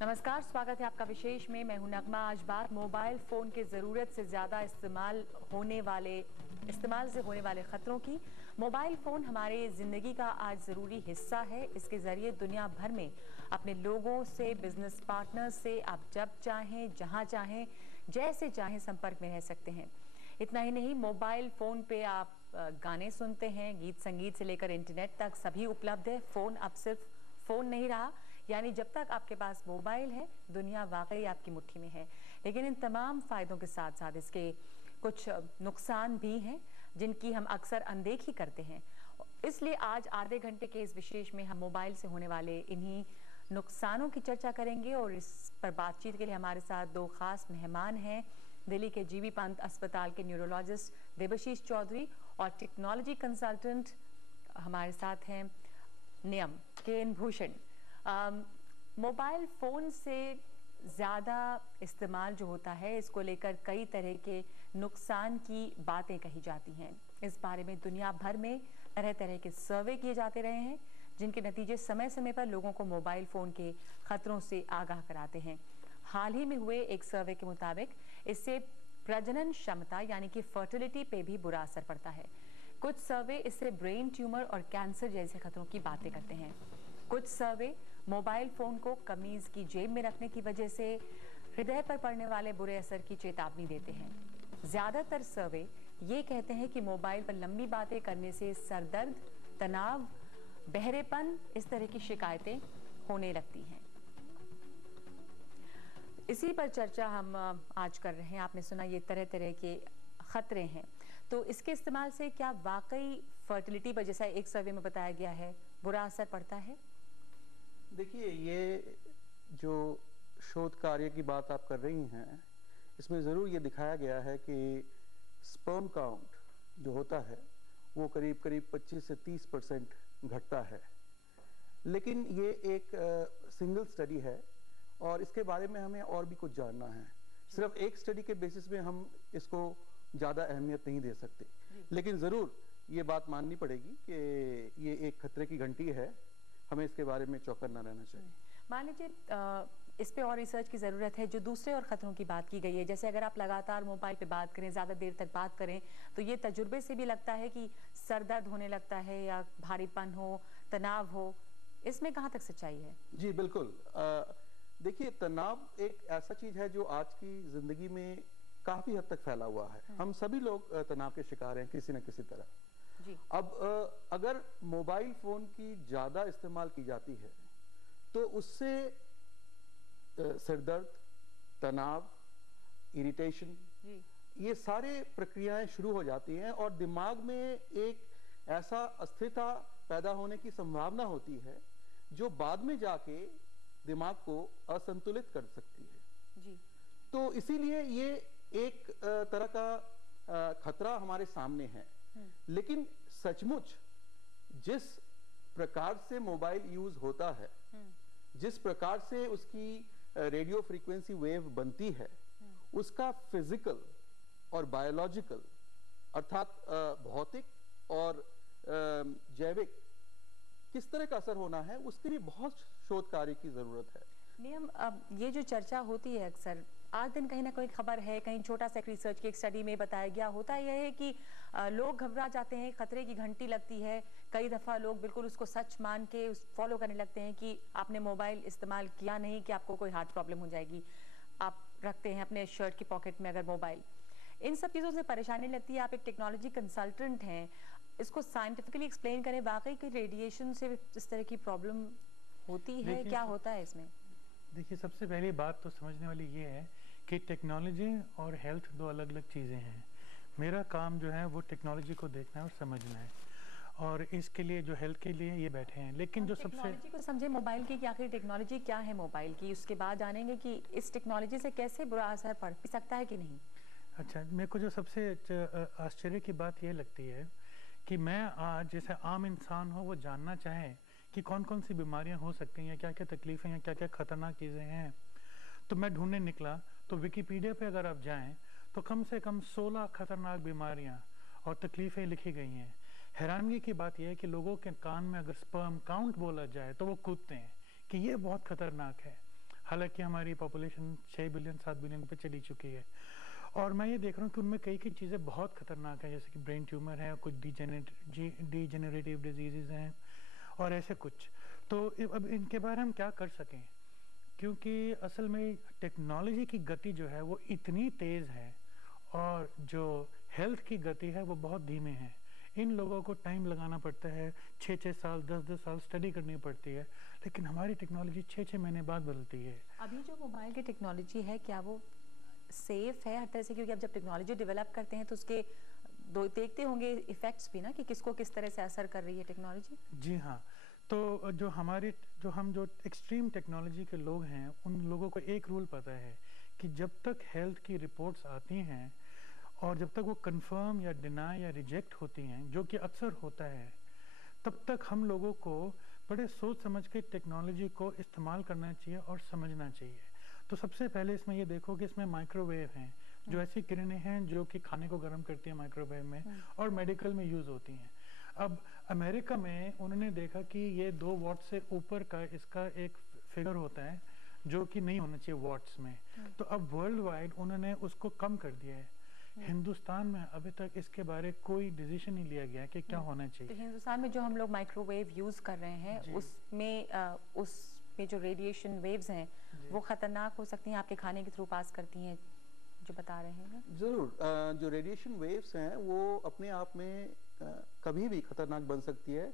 नमस्कार, स्वागत है आपका विशेष में। मैं हूं नगमा। आज बात मोबाइल फोन के जरूरत से ज्यादा इस्तेमाल से होने वाले खतरों की। मोबाइल फोन हमारे जिंदगी का आज जरूरी हिस्सा है। इसके जरिए दुनिया भर में अपने लोगों से, बिजनेस पार्टनर से आप जब चाहें, जहां चाहें, जैसे चाहें संपर्क में रह सकते हैं। इतना ही नहीं, मोबाइल फोन पे आप गाने सुनते हैं, गीत संगीत से लेकर इंटरनेट तक सभी उपलब्ध है। फोन अब सिर्फ फोन नहीं रहा, यानी जब तक आपके पास मोबाइल है दुनिया वाकई आपकी मुट्ठी में है। लेकिन इन तमाम फायदों के साथ साथ इसके कुछ नुकसान भी हैं जिनकी हम अक्सर अनदेखी करते हैं। इसलिए आज आधे घंटे के इस विशेष में हम मोबाइल से होने वाले इन्हीं नुकसानों की चर्चा करेंगे। और इस पर बातचीत के लिए हमारे साथ दो खास मेहमान हैं। दिल्ली के जीबी पंत अस्पताल के न्यूरोलॉजिस्ट देवाशीष चौधरी और टेक्नोलॉजी कंसल्टेंट हमारे साथ हैं नियम के इन भूषण। मोबाइल फ़ोन से ज़्यादा इस्तेमाल जो होता है, इसको लेकर कई तरह के नुकसान की बातें कही जाती हैं। इस बारे में दुनिया भर में तरह तरह के सर्वे किए जाते रहे हैं, जिनके नतीजे समय समय पर लोगों को मोबाइल फ़ोन के खतरों से आगाह कराते हैं। हाल ही में हुए एक सर्वे के मुताबिक इससे प्रजनन क्षमता यानी कि फर्टिलिटी पे भी बुरा असर पड़ता है। कुछ सर्वे इससे ब्रेन ट्यूमर और कैंसर जैसे खतरों की बातें करते हैं। कुछ सर्वे मोबाइल फोन को कमीज की जेब में रखने की वजह से हृदय पर पड़ने वाले बुरे असर की चेतावनी देते हैं। ज्यादातर सर्वे ये कहते हैं कि मोबाइल पर लंबी बातें करने से सरदर्द, तनाव, बहरेपन, इस तरह की शिकायतें होने लगती हैं। इसी पर चर्चा हम आज कर रहे हैं। आपने सुना ये तरह तरह के खतरे हैं, तो इसके इस्तेमाल से क्या वाकई फर्टिलिटी पर, जैसा एक सर्वे में बताया गया है, बुरा असर पड़ता है? देखिए, ये जो शोध कार्य की बात आप कर रही हैं, इसमें ज़रूर ये दिखाया गया है कि स्पर्म काउंट जो होता है वो करीब करीब 25 से 30% घटता है। लेकिन ये एक सिंगल स्टडी है और इसके बारे में हमें और भी कुछ जानना है। सिर्फ एक स्टडी के बेसिस में हम इसको ज़्यादा अहमियत नहीं दे सकते। लेकिन ज़रूर ये बात माननी पड़ेगी कि ये एक खतरे की घंटी है, हमें इसके बारे में चौकन्ना रहना चाहिए। मान लीजिए इस पे और रिसर्च की ज़रूरत है। जो दूसरे और ख़तरों की बात की गई है, जैसे अगर आप लगातार मोबाइल पे बात करें, ज़्यादा देर तक बात करें, तो ये तजुर्बे से भी लगता है कि सर दर्द होने लगता है या भारीपन हो, तनाव हो। इसमें कहाँ तक सच्चाई है? जी बिल्कुल। देखिए, तनाव एक ऐसा चीज़ है जो आज की ज़िंदगी में काफ़ी हद तक फैला हुआ है। हम सभी लोग तनाव के शिकार हैं किसी न किसी तरह। जी। अब अगर मोबाइल फोन की ज्यादा इस्तेमाल की जाती है तो उससे सिरदर्द, तनाव, इरिटेशन, ये सारे प्रक्रियाएं शुरू हो जाती हैं और दिमाग में एक ऐसा अस्थिरता पैदा होने की संभावना होती है जो बाद में जाके दिमाग को असंतुलित कर सकती है। जी। तो इसीलिए ये एक तरह का खतरा हमारे सामने है। लेकिन सचमुच जिस प्रकार से मोबाइल यूज होता है, जिस प्रकार से उसकी रेडियो फ्रीक्वेंसी वेव बनती है, उसका फिजिकल और बायोलॉजिकल अर्थात भौतिक और जैविक किस तरह का असर होना है, उसके लिए बहुत शोध कार्य की जरूरत है। नियम, अब ये जो चर्चा होती है अक्सर, आज दिन कहीं ना कोई खबर है, कहीं छोटा सा रिसर्च की एक स्टडी में बताया गया होता यह है कि लोग घबरा जाते हैं, खतरे की घंटी लगती है। कई दफ़ा लोग बिल्कुल उसको सच मान के फॉलो करने लगते हैं कि आपने मोबाइल इस्तेमाल किया नहीं कि आपको कोई हार्ट प्रॉब्लम हो जाएगी। आप रखते हैं अपने शर्ट की पॉकेट में अगर मोबाइल। इन सब चीज़ों से परेशानी लगती है। आप एक टेक्नोलॉजी कंसल्टेंट हैं, इसको साइंटिफिकली एक्सप्लेन करें, वाकई की रेडिएशन से इस तरह की प्रॉब्लम होती है? क्या होता है इसमें? देखिए, सबसे पहली बात तो समझने वाली ये है कि टेक्नोलॉजी और हेल्थ दो अलग अलग चीज़ें हैं। मेरा काम जो है वो टेक्नोलॉजी को देखना है और समझना है, और इसके लिए जो हेल्थ के लिए ये बैठे हैं। लेकिन जो सबसे टेक्नोलॉजी को समझे, मोबाइल की, कि आखिर टेक्नोलॉजी क्या है मोबाइल की, उसके बाद जानेंगे कि इस टेक्नोलॉजी से कैसे बुरा असर पड़ सकता है कि नहीं। अच्छा, मेरे को जो सबसे आश्चर्य की बात ये लगती है कि मैं आज जैसे आम इंसान हो वो जानना चाहे कि कौन कौन सी बीमारियां हो सकती हैं, क्या क्या तकलीफ़ें हैं, क्या क्या खतरनाक चीज़ें हैं, तो मैं ढूंढने निकला तो विकिपीडिया पे अगर आप जाएं तो कम से कम 16 खतरनाक बीमारियां और तकलीफ़ें लिखी गई हैं। हैरानगी की बात यह है कि लोगों के कान में अगर स्पर्म काउंट बोला जाए तो वो कूदते हैं कि ये बहुत खतरनाक है। हालांकि हमारी पॉपुलेशन 6 बिलियन 7 बिलियन पे चली चुकी है। और मैं ये देख रहा हूँ कि उनमें कई कई चीज़ें बहुत खतरनाक हैं, जैसे कि ब्रेन ट्यूमर है, कुछ डिजेनरेटिव डिजीज़ हैं और ऐसे कुछ। तो अब इनके बारे में हम क्या कर सकें, क्योंकि असल में टेक्नोलॉजी की गति जो है वो इतनी तेज़ है और जो हेल्थ की गति है वो बहुत धीमे है। इन लोगों को टाइम लगाना पड़ता है, 6-6 साल 10-10 साल स्टडी करनी पड़ती है, लेकिन हमारी टेक्नोलॉजी 6-6 महीने बाद बदलती है। अभी जो मोबाइल की टेक्नोलॉजी है, क्या वो सेफ है हर तरह से? क्योंकि अब जब टेक्नोलॉजी डेवलप करते हैं तो उसके दो देखते होंगे इफेक्ट्स भी ना, कि किसको किस तरह से असर कर रही है टेक्नोलॉजी। जी हाँ, तो जो एक्सट्रीम टेक्नोलॉजी के लोग हैं, उन लोगों को एक रूल पता है कि जब तक हेल्थ की रिपोर्ट्स आती हैं और जब तक वो कंफर्म या डिनाई या रिजेक्ट होती हैं, जो कि अक्सर होता है, तब तक हम लोगों को बड़े सोच समझ के टेक्नोलॉजी को इस्तेमाल करना चाहिए और समझना चाहिए। तो सबसे पहले इसमें ये देखो कि इसमें माइक्रोवेव हैं, जो ऐसी किरणें हैं जो कि खाने को गर्म करती हैं माइक्रोवेव में और मेडिकल में यूज़ होती हैं। अब अमेरिका में उन्होंने देखा कि ये 2 वॉट से ऊपर का इसका एक फिगर होता है जो कि नहीं होना चाहिए वॉट्स में। तो अब वर्ल्ड वाइड उन्होंने उसको कम कर दिया है। हिंदुस्तान में अभी तक इसके बारे कोई डिसीजन नहीं लिया गया कि क्या होना चाहिए। तो हिंदुस्तान में जो हम लोग माइक्रोवेव यूज़ कर रहे हैं, उसमें जो रेडिएशन वेव्स हैं वो ख़तरनाक हो सकती हैं, आपके खाने के थ्रू पास करती हैं, जो बता रहे हैं। ज़रूर, जो रेडिएशन वेव्स हैं वो अपने आप में कभी भी खतरनाक बन सकती है,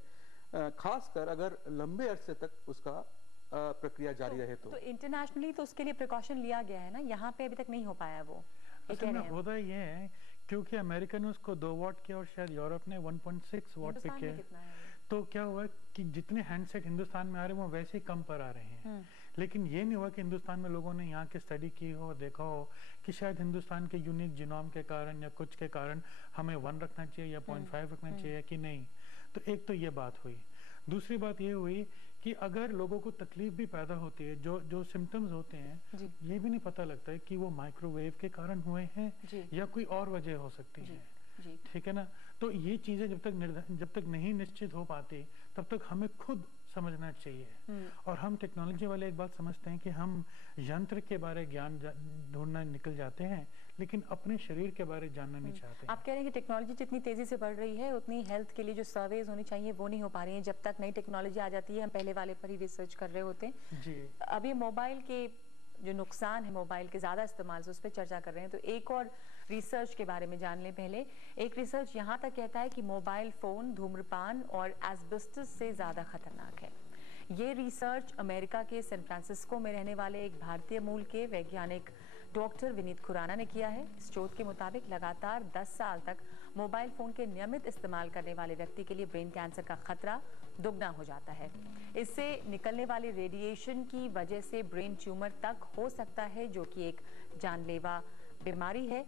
खासकर अगर लंबे अरसे तक उसका प्रक्रिया जारी रहे तो इंटरनेशनली तो उसके लिए प्रिकॉशन लिया गया है ना, यहाँ पे अभी तक नहीं हो पाया वो। असल में होता ये है क्योंकि अमेरिका ने उसको 2 वॉट किया और शायद यूरोप ने 1.6 वॉट पे किया। तो क्या हुआ कि जितने हैंडसेट हिंदुस्तान में आ रहे हैं वो वैसे ही कम पर आ रहे हैं, लेकिन ये नहीं हुआ कि हिंदुस्तान में लोगों ने यहाँ की स्टडी की हो, देखा हो कि शायद हिंदुस्तान के यूनिक जीनोम के कारण या कुछ के कारण हमें 1 रखना चाहिए या 0.5 रखना चाहिए कि नहीं। तो एक तो ये बात हुई। दूसरी बात ये हुई कि अगर लोगों को तकलीफ भी पैदा होती है, जो सिम्टम्स होते हैं, ये भी नहीं पता लगता है कि वो माइक्रोवेव के कारण हुए हैं या कोई और वजह हो सकती है। ठीक है ना। तो ये चीज़ें जब तक नहीं निश्चित हो पाती तब तक हमें खुद समझना चाहिए। और हम टेक्नोलॉजी वाले एक बात समझते हैं कि हम यंत्र के बारे ज्ञान ढूंढना निकल जाते हैं, लेकिन अपने शरीर के बारे जानना नहीं चाहते। आप कह रहे हैं कि टेक्नोलॉजी जितनी तेजी से बढ़ रही है उतनी हेल्थ के लिए जो सर्वेज होनी चाहिए वो नहीं हो पा रही हैं। जब तक नई टेक्नोलॉजी आ जाती है हम पहले वाले पर ही रिसर्च कर रहे होते हैं। जी। अभी मोबाइल के जो नुकसान है मोबाइल के ज़्यादा इस्तेमाल से, उस पर चर्चा कर रहे हैं। तो एक और रिसर्च के बारे में जान लें पहले। एक रिसर्च यहाँ तक कहता है कि मोबाइल फ़ोन धूम्रपान और एस्बेस्टस से ज़्यादा खतरनाक है। ये रिसर्च अमेरिका के सैन फ्रांसिस्को में रहने वाले एक भारतीय मूल के वैज्ञानिक डॉक्टर विनीत खुराना ने किया है। इस शोध के मुताबिक लगातार 10 साल तक मोबाइल फ़ोन के नियमित इस्तेमाल करने वाले व्यक्ति के लिए ब्रेन कैंसर का खतरा दुगना हो जाता है। इससे निकलने वाली रेडिएशन की वजह से ब्रेन ट्यूमर तक हो सकता है, जो कि एक जानलेवा बीमारी है।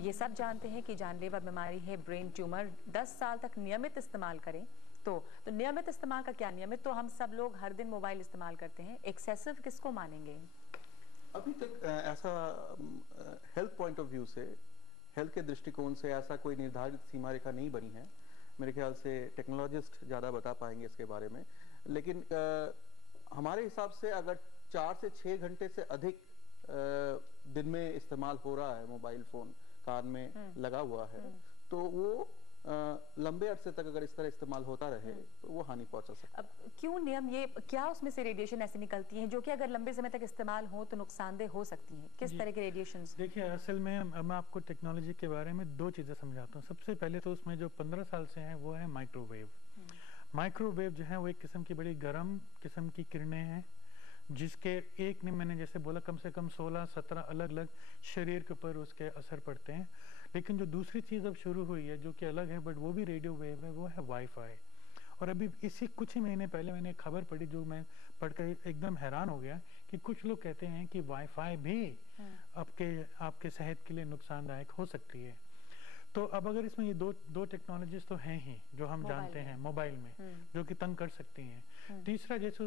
ये सब जानते हैं कि जानलेवा बीमारी है ब्रेन ट्यूमर। 10 साल तक नियमित इस्तेमाल करें तो नियमित इस्तेमाल का क्या? नियमित तो हम सब लोग हर दिन मोबाइल इस्तेमाल करते हैं, एक्सेसिव किसको मानेंगे? अभी तक ऐसा हेल्थ पॉइंट ऑफ व्यू से, हेल्थ के दृष्टिकोण से ऐसा कोई निर्धारित सीमा रेखा नहीं बनी है। मेरे ख्याल से टेक्नोलॉजिस्ट ज़्यादा बता पाएंगे इसके बारे में, लेकिन हमारे हिसाब से अगर 4 से 6 घंटे से अधिक दिन में इस्तेमाल हो रहा है, मोबाइल फ़ोन कान में लगा हुआ है, तो वो लंबे अरसे तक अगर इस तरह इस्तेमाल होता रहे तो वो हानि पहुंचा सकता है। अब क्यों नियम, ये क्या उसमें से रेडिएशन ऐसी निकलती हैं जो कि अगर लंबे समय तक इस्तेमाल हो तो नुकसानदेह हो सकती हैं? किस तरह के रेडिएशंस? देखिए, असल में मैं आपको टेक्नोलॉजी के बारे में 2 चीज़ें समझाता हूँ। सबसे पहले तो उसमें जो 15 साल से है वो है माइक्रोवेव। माइक्रोवेव जो है वो एक किस्म की बड़ी गर्म किस्म की किरणें हैं, जिसके एक ने मैंने जैसे बोला कम से कम 16-17 अलग अलग शरीर के ऊपर उसके असर पड़ते हैं। लेकिन जो दूसरी चीज़ अब शुरू हुई है जो कि अलग है बट वो भी रेडियो वेव है, वो है वाईफाई। और अभी इसी कुछ ही महीने पहले मैंने एक खबर पढ़ी जो मैं पढ़कर एकदम हैरान हो गया कि कुछ लोग कहते हैं कि वाईफाई भी आपके सेहत के लिए नुकसानदायक हो सकती है। तो अब अगर इसमें ये दो टेक्नोलॉजीज तो हैं ही जो हम जानते हैं मोबाइल में, जो कि तंग कर सकती हैं। तीसरा जैसे